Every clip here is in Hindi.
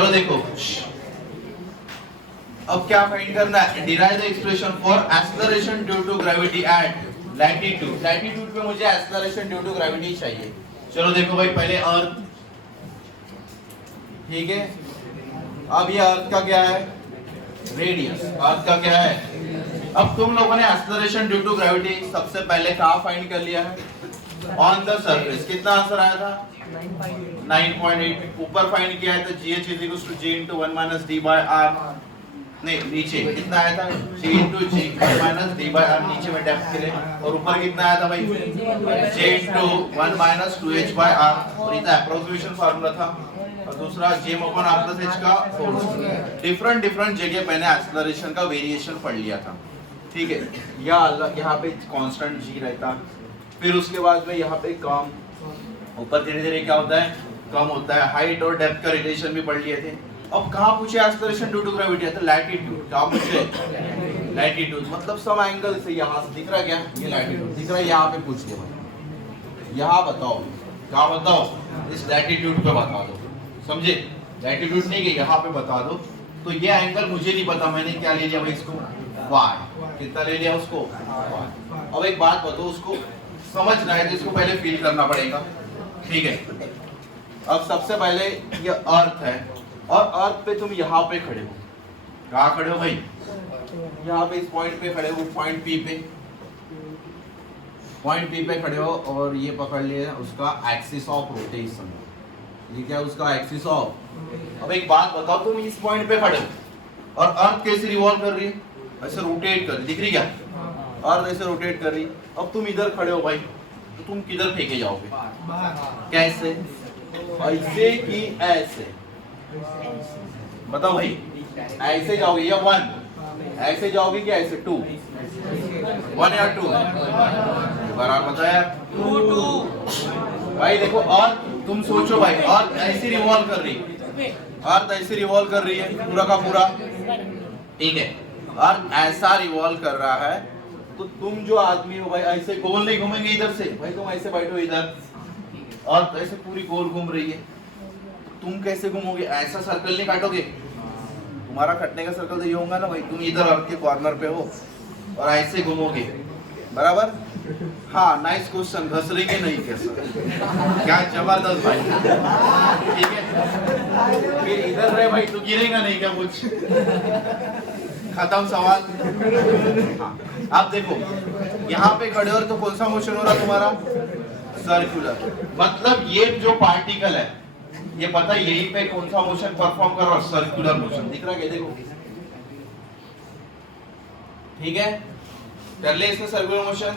चलो देखो, अब क्या फाइंड करना है, derive the expression for acceleration due to gravity at latitude. Latitude पे मुझे एक्सेलरेशन ड्यू टू ग्रेविटी चाहिए। चलो देखो भाई, पहले अर्थ, ठीक है, अब ये अर्थ का क्या है, रेडियस, अर्थ का क्या है। अब तुम लोगों ने एक्सेलरेशन ड्यू टू ग्रेविटी सबसे पहले कहाँ फाइंड कर लिया है, ऑन द सरफेस। कितना आंसर आया था, 9.8। ऊपर फाइंड किया है तो GH is equal to G into 1 minus D by R। नहीं, नीचे कितना आया था, G into G 1 minus D by R, नीचे में डेप्थ के लिए। और ऊपर कितना आया था भाई, J into 1 minus 2H by R। और इतना अप्रोक्सीमेशन फार्मूला था। और दूसरा J upon R plus H का फोर्स। डिफरेंट जगह मैंने एक्सेलरेशन का वेरिएशन पढ़ लिया था, ठीक है। यहाँ पे कांस्टेंट G रहता, फिर उसके बाद में यहाँ पे कम, ऊपर धीरे धीरे क्या होता है, कम होता है। हाइट और डेप्थ का रिलेशन भी पढ़ लिए थे। अब कहाँ पूछे एक्सेलरेशन ड्यू टू ग्रेविटी है, तो लैटिट्यूड। क्या पूछे, लैटिट्यूड, मतलब सम एंगल से यहाँ से दिख रहा, क्या ये लैटिट्यूड दिख रहा है, यहाँ पे पूछ लिया भाई। यहाँ बताओ, क्या बताओ, इस लैटिट्यूड पे बता दो, समझे। लैटिट्यूड नहीं कि यहाँ पे बता दो। तो ये एंगल मुझे नहीं पता, मैंने क्या ले लिया भाई, इसको y। कितना ले लिया उसको, y। अब एक बात बताओ, उसको समझना है तो इसको पहले फील करना पड़ेगा, ठीक है। अब सबसे पहले ये अर्थ है, और अर्थ पे तुम यहाँ पे खड़े हो, कहाँ खड़े हो भाई, यहाँ पे इस पॉइंट पे खड़े हो, पॉइंट P पे, पॉइंट P पे खड़े हो, और ये पकड़ लिया उसका एक्सिस ऑफ रोटेशन। ये क्या है, उसका एक्सिस ऑफ। अब एक बात बताओ, तुम इस पॉइंट पे खड़े हो और अर्थ कैसे रिवॉल्व कर रही है, ऐसे रोटेट कर रही, दिख रही क्या, अर्थ ऐसे रोटेट कर रही। अब तुम इधर खड़े हो भाई, तो तुम किधर फेंके जाओगे, कैसे, ऐसे कि ऐसे, बताओ भाई, ऐसे जाओगे या 1, ऐसे जाओगे कि ऐसे 2, 1 या 2, बराबर बताया 2 भाई। देखो, और तुम सोचो भाई, अर्थ ऐसे रिवॉल्व कर रही है, अर्थ ऐसे रिवॉल्व कर रही है पूरा का पूरा, ठीक है। अर्थ ऐसा रिवॉल्व कर रहा है, तो तुम जो आदमी हो भाई, ऐसे गोल नहीं घूमेंगे इधर से भाई, तुम ऐसे बैठो इधर, अर्थ ऐसे पूरी गोल घूम रही है, तो तुम कैसे घूमोगे, ऐसा सर्कल नहीं काटोगे। तुम्हारा कटने का सर्कल तो ये होगा ना भाई, तुम इधर अर्थ के कॉर्नर पे हो और ऐसे घूमोगे, बराबर। हाँ, नाइस क्वेश्चन, घसरेंगे नहीं कैसा, क्या जबरदस्त भाई, ठीक है। फिर इधर रहे भाई, तू गिरेगा नहीं क्या कुछ, खत्म सवाल। हाँ, आप देखो यहाँ पे खड़े हो तो कौन सा मोशन हो रहा तुम्हारा, सर्कुलर। मतलब ये जो पार्टिकल है, ये पता है यहीं पे कौन सा मोशन परफॉर्म कर रहा है, सर्कुलर मोशन, दिख रहा है, देखो, ठीक है। कर ले इसने सर्कुलर मोशन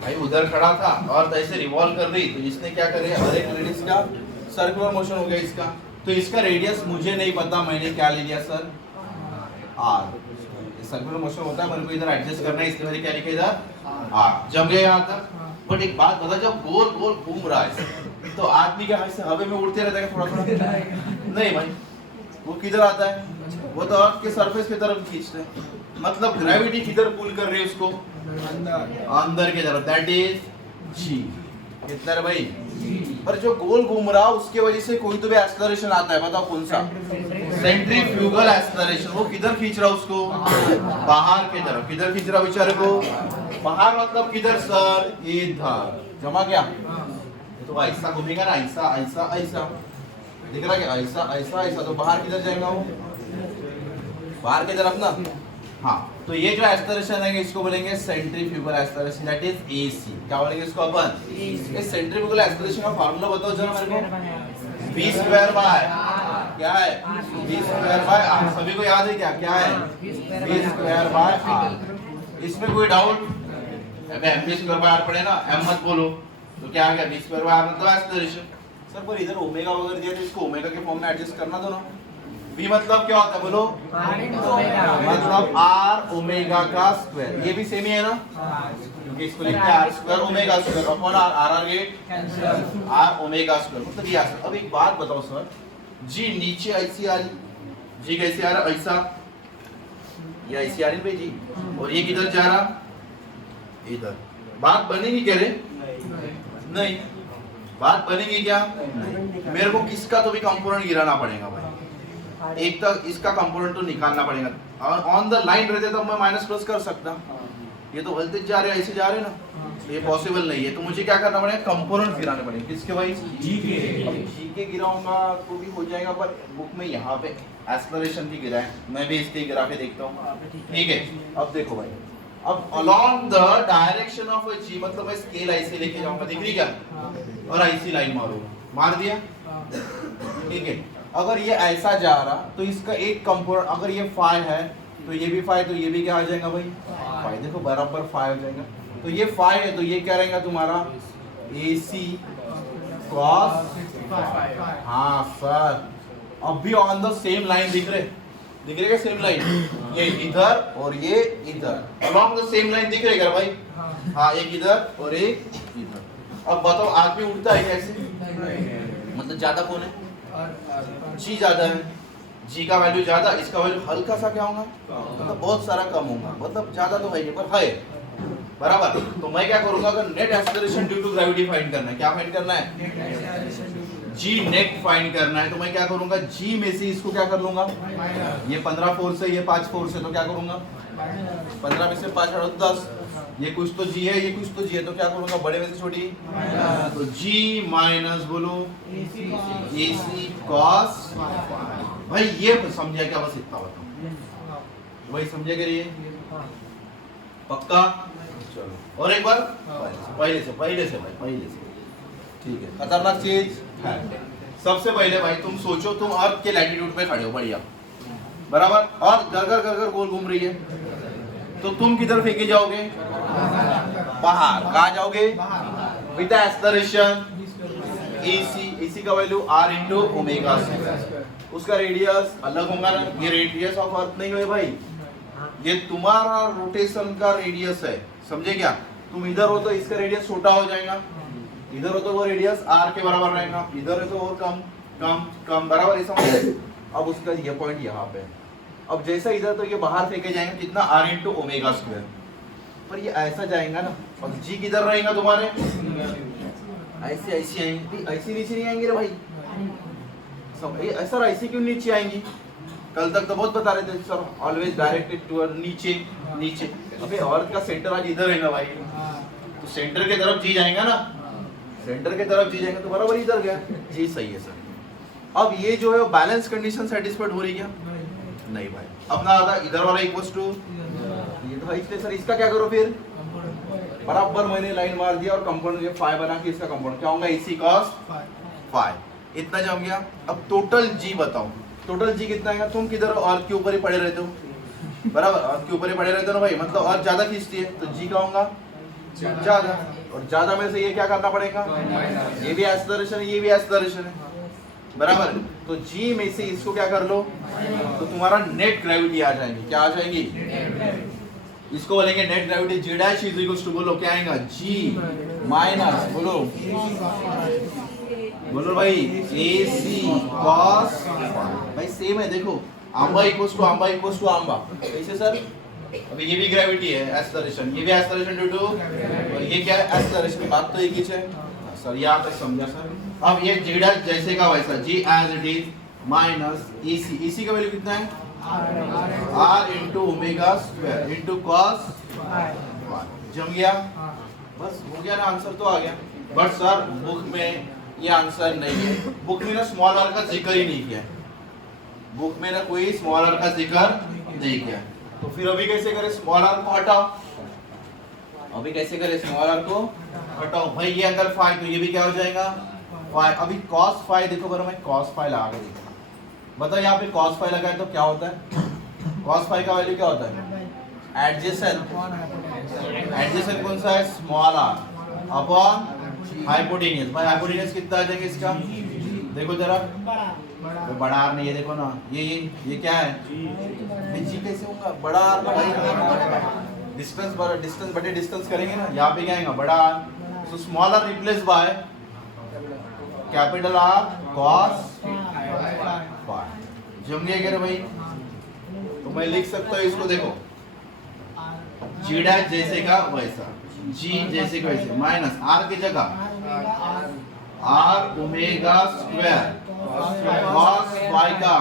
भाई, उधर खड़ा था और ऐसे रिवॉल्व कर रही, तो इसने क्या कर रहा है, हर एक रेडियस का सर्कुलर मोशन हो गया इसका। तो इसका रेडियस मुझे नहीं पता, मैंने क्या ले लिया सर, r। सर्कुलर मोशन होता है, मेरे को इधर एडजस्ट करना है, इसलिए मैंने क्या लिखा इधर r, जम गया यहाँ तक। बट एक बात बता, जब गोल गोल घूम रहा है तो आदमी क्या ऐसे हवा में उड़ते रहता है थोड़ा थोड़ा, नहीं भाई, वो किधर आता है, वो तो अर्थ के सरफेस की तरफ खींचते हैं। मतलब ग्रेविटी किधर पुल कर रही है उसको, अंदर की तरफ, दैट इज G। कितना है भाई, पर जो गोल घूम रहा उसके वजह से कोई तो भी एक्सेलरेशन आता है, बताओ कौन सा, सेंट्रीफ्यूगल एक्सेलरेशन। वो किधर खींच रहा उसको, बाहर की तरफ। किधर खींच रहा बेचारे को, बाहर, मतलब किधर सर, इधर। जमा क्या, तो ऐसा घूमेगा ना, ऐसा ऐसा ऐसा, दिख रहा क्या, ऐसा ऐसा ऐसा, तो बाहर किधर जाएगा वो, बाहर की तरफ ना। हाँ, तो ये जो एक्सेलरेशन है इसको बोलेंगे centrifugal acceleration, that is AC। क्या बोलेंगे इसको अपन, ये सेंट्रीफ्यूगल एक्सेलरेशन का फार्मूला बताओ जरा मेरे को, v स्क्वायर बाय क्या है, v स्क्वायर बाय r। सभी को याद है क्या, क्या है, v स्क्वायर बाय r। इसमें कोई डाउट, अबे m स्क्वायर बाय r पढ़े ना, m मत बोलो, तो क्या आ गया, v स्क्वायर बाय r मतलब एक्सेलरेशन। सर पर इधर ओमेगा वगैरह दिया, तो इसको ओमेगा के फॉर्म में एडजस्ट करना दो ना। v मतलब क्या होता है बोलो, मतलब r ओमेगा का स्क्वायर, ये भी सेम ही है ना, क्योंकि इसको लिखते हैं r square omega square upon r, r get r omega square, मतलब ये। अब एक बात बताओ सर, g नीचे ऐसी आ रही, g कैसे आ रहा, ऐसा, ये ऐसी आ रही भाई जी, और ये किधर जा रहा, इधर। बात बनेगी क्या रे, नहीं, बात बनेगी क्या, मेरे को किसका तो भी कंपोनेंट गिराना पड़ेगा भाई, एक तक इसका कंपोनेंट तो निकालना पड़ेगा। ऑन द लाइन रहते तो मैं माइनस प्लस कर सकता, ये तो वोल्टेज जा रहे हैं ऐसे जा रहे हैं ना, तो ये पॉसिबल नहीं है। तो मुझे क्या करना पड़ेगा, कंपोनेंट गिराने पड़ेंगे। किसके भाई, जी के गिराऊंगा तो भी हो जाएगा, पर बुक में यहाँ पे एक्सेलरेशन की गिरा है, मैं भी इसके गिरा के देखता हूँ। ठीक है, अब देखो भाई, अब along the direction of a G मतलब मैं स्केल ऐसे लेके जाऊंगा, दिख रही क्या, और ऐसी लाइन मारूंगा, मार दिया। ठीक है, अगर ये ऐसा जा रहा तो इसका एक कंपोनेंट, अगर ये फाई है तो ये भी फाई, तो ये भी क्या आ जाएगा भाई, फाई। देखो बराबर फाई हो जाएगा, तो ये फाई है तो ये क्या रहेगा तुम्हारा AC cos। हाँ सर, अब भी ऑन द सेम लाइन दिख रहे क्या, सेम लाइन, ये इधर और ये इधर, अलॉन्ग द सेम लाइन दिख रहे क्या भाई, हाँ एक इधर और एक इधर। अब बताओ आदमी उड़ता है कैसे, मतलब ज्यादा कौन है, जी ज्यादा है, जी का वैल्यू ज्यादा, इसका वैल्यू हल्का सा क्या होगा, मतलब बहुत सारा कम होगा, मतलब ज्यादा तो है नहीं पर है बराबर। तो मैं क्या करूंगा, अगर net acceleration due to gravity find करना है, क्या फाइंड करना है, जी नेट फाइंड करना है, तो मैं क्या करूंगा, जी में से इसको क्या कर लूंगा, ये 15 फोर्स है, ये 5 फोर्स है, तो क्या करूंगा 15 में से 5 हटाओ 10, ये कुछ तो जी है, ये कुछ तो जी है, तो क्या करूंगा बड़े में से छोटी, तो जी माइनस बोलो AC cos। भाई ये समझा क्या, बस इतना बताओ भाई, समझे क्या ये पक्का। चलो और एक बार पहले से भाई, पहले से। ठीक है, खतरनाक चीज है। सबसे पहले भाई तुम सोचो, तुम अर्थ के लैटिट्यूड पे खड़े हो, बढ़िया बराबर, और घर गोल घूम रही है, तो तुम किधर फेंके जाओगे, बाहर। कहाँ जाओगे, विद एक्सेलरेशन AC का वैल्यू R इंटू ओमेगा, उसका रेडियस अलग होगा ना, ये रेडियस ऑफ अर्थ नहीं है भाई, ये तुम्हारा रोटेशन का रेडियस है, समझे क्या। तुम इधर हो तो इसका रेडियस छोटा हो जाएगा, इधर हो तो वो रेडियस R के बराबर रहेगा, इधर है तो और कम कम कम बराबर, ऐसा मतलब। अब उसका ये पॉइंट यहाँ पे, अब जैसा इधर तो ये बाहर फेंके जाएंगे कितना, R इंटू ओमेगा स्क्वायर, पर ये ऐसा जाएगा ना, और जी किधर रहेगा तुम्हारे, ऐसे ऐसे आएंगे, ऐसे नीचे नहीं आएंगे रे भाई, सब ऐसा ऐसे क्यों नीचे आएंगी, कल तक तो बहुत बता रहे थे सर, ऑलवेज डायरेक्टेड टुवर्ड नीचे नीचे। अबे अर्थ का सेंटर आज इधर है ना भाई, तो सेंटर के तरफ जी जाएगा ना, सेंटर के तरफ जी जाएगा तो बराबर इधर गया, जी सही है सर। अब ये जो है बैलेंस कंडीशन सेटिस्फाइड हो रही है, नहीं भाई, अपना आधा इधर वाला इक्वल्स टू ये, तो इसलिए सर इसका क्या करो फिर, बराबर मैंने लाइन मार दिया और कंपाउंड ये फाई बना के इसका कंपाउंड क्या होगा, AC cos फाई, इतना जम गया। अब टोटल जी बताओ, टोटल जी कितना आएगा, तुम किधर अर्थ के ऊपर ही पड़े रहते हो बराबर, अर्थ के ऊपर ही पड़े रहते हो ना भाई, मतलब अर्थ ज्यादा खींचती है तो जी का होगा ज्यादा, और ज्यादा में से ये क्या करना पड़ेगा, ये भी एक्सेलरेशन, ये भी एक्सेलरेशन है बराबर, तो जी में से इसको क्या कर लो, तो तुम्हारा नेट ग्रेविटी आ जाएगी, क्या आ जाएगी, इसको बोलेंगे net gravity, g dash is equals to, बोलो क्या आएगा, जी माइनस बोलो भाई AC cos, भाई सेम है, देखो आंबा इक्वल्स टू आंबा इक्वल्स टू आंबा, कैसे सर, अभी ये भी ग्रेविटी है एक्सेलरेशन, ये भी एक्सेलरेशन ड्यू टू, और ये क्या है एक्सेलरेशन, बात तो एक ही है सर, यहाँ तक समझा सर। अब ये जी डैश जैसे का वैसा, g as it is minus AC का वैल्यू कितना है, R into omega square into cos, जम गया, बस हो गया ना, आंसर तो आ गया। बट सर बुक में ये आंसर नहीं है, बुक में ना स्मॉल r का जिक्र ही नहीं किया, बुक में ना कोई स्मॉल r का जिक्र नहीं किया, तो फिर अभी कैसे करें, स्मॉल r को हटाओ, अभी कैसे करें, स्मॉल r को हटाओ भाई, ये अगर फाई तो ये भी क्या हो जाएगा फाई, अभी cos फाई देखो, बराबर मैं cos फाई लगा के देखा, बताओ यहाँ पे cos फाई लगाए तो क्या होता है, cos फाई का वैल्यू क्या होता है, एडजेसेंट, एडजेसेंट कौन सा है, स्मॉल r अपॉन हाइपोटेन्यूज, भाई हाइपोटेन्यूज कितना आ जाएगा इसका, देखो जरा, बड़ा आर नहीं है, देखो ना ये क्या है, जी कैसे होगा, बड़ा आर का भाई डिस्टेंस बटे डिस्टेंस करेंगे ना, यहाँ पे क्या आएगा बड़ा आर, तो small r replace by capital R cos phi, जम गया क्या भाई, तो मैं लिख सकता हूँ इसको, देखो जी डैश जैसे का वैसा, जी जैसे का वैसे, माइनस आर की जगह R omega square cos phi का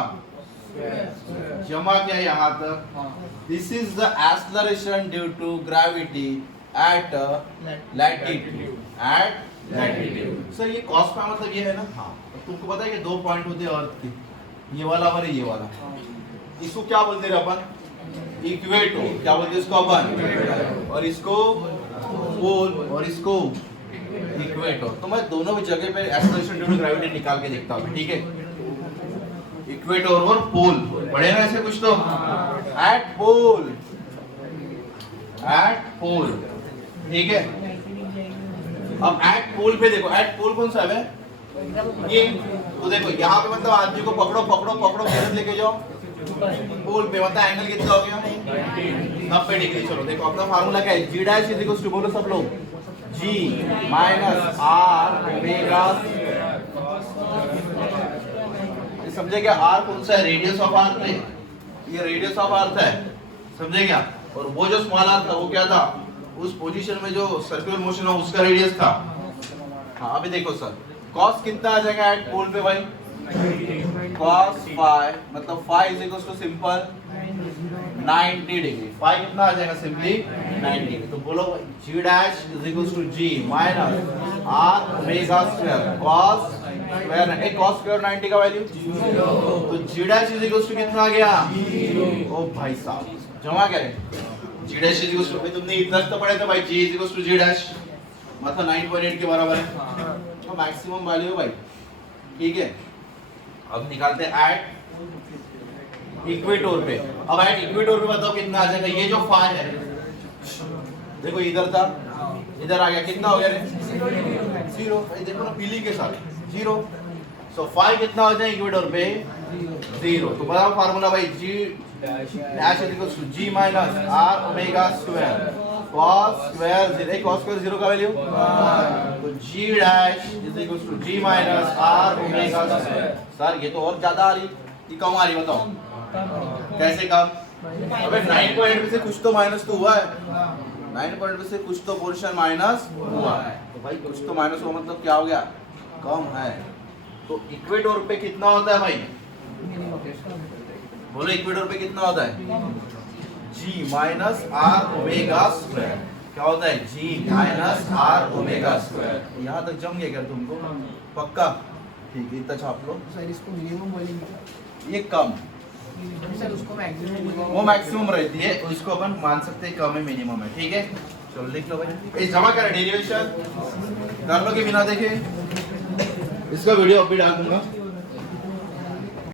जमा क्या यहाँ तक? This is the acceleration due to gravity at latitude. Sir ये कॉस का मतलब ये है ना? हाँ। तुमको पता है कि 2 पॉइंट होते हैं अर्थ के, ये वाला और ये वाला। इसको क्या बोलते हैं अपन? इक्वेटर। क्या बोलते हैं इसको अपन? और इसको पोल और इसको इक्वेटर। तो मैं दोनों भी जगह पे एक्सेलरेशन ड्यू टू ग्रेविटी निकाल के देखता हूँ, ठीक है? इक्वेटर और पोल पढ़े ना ऐसे कुछ तो? एट पोल, ठीक है? अब एट पोल पे देखो, एट पोल कौन सा है? ये तो देखो यहाँ पे मतलब आदमी को पकड़ो मेहनत लेके जाओ पोल पे, मतलब एंगल कितना हो गया? 90 डिग्री। चलो देखो अपना फार्मूला क्या है? जी डैश इज इक्वल टू, बोलो सब लोग, जी माइनस आर ओमेगा। समझे क्या? आर कौन सा है? रेडियस ऑफ अर्थ है, ये रेडियस ऑफ अर्थ है, समझे क्या? और वो जो स्मॉल आर था वो क्या था? उस पोजीशन में जो सर्कुलर मोशन है उसका रेडियस था। हाँ अभी देखो सर, कॉस कितना आ जाएगा एट पोल पे भाई? cos phi, मतलब phi is equals to simple 90 degree. phi कितना आ जाएगा? Simply 90 degree. तो बोलो भाई g dash is equals to g minus r omega square cos square, एक cos स्क्वायर 90 का वैल्यू, तो g dash is equals to कितना आ गया? ओ भाई साहब जमा करें, g dash is equals to, भाई तुमने इतना तो पढ़े थे भाई, g is equals to g dash मतलब 9.8 के बराबर है, तो मैक्सिमम वैल्यू है भाई, ठीक है? अब निकालते हैं एट इक्वेटर पे। अब एट इक्वेटर पे बताओ कितना आ जाएगा? ये जो फाई है देखो इधर था, इधर आ गया, कितना हो गया रे? 0। भाई देखो ना पीली के साथ 0। सो फाई कितना हो जाए इक्वेटर पे? 0। तो बताओ फार्मूला भाई, g dash is equal to g minus r omega square cos square 0, cos square 0 का वैल्यू, तो g dash is equal to g minus r omega square. Sir ये तो और ज्यादा आ रही, ये कम आ रही, बताओ कैसे कम? अबे 9.8 में से कुछ तो माइनस तो हुआ है, 9.8 में से कुछ तो पोर्शन माइनस हुआ है, तो भाई कुछ तो माइनस हुआ मतलब क्या हो गया? कम है। तो इक्वेटर पे कितना होता है भाई? बोलो इक्वेटर पे कितना होता है? जी माइनस आर ओमेगा स्क्वायर। क्या होता है? जी माइनस आर ओमेगा स्क्वायर। यहाँ तक जम गया क्या तुमको? पक्का? ठीक है, इतना छाप लो। सर इसको मिनिमम बोलेंगे, ये कम, सर उसको मैक्सिमम, वो मैक्सिमम रहती है, उसको अपन मान सकते हैं कम है मिनिमम है, ठीक है? चलो लिख लो भाई, इस जमा करें डेरिवेशन कर लो कि बिना देखे, इसका वीडियो अभी डाल दूंगा।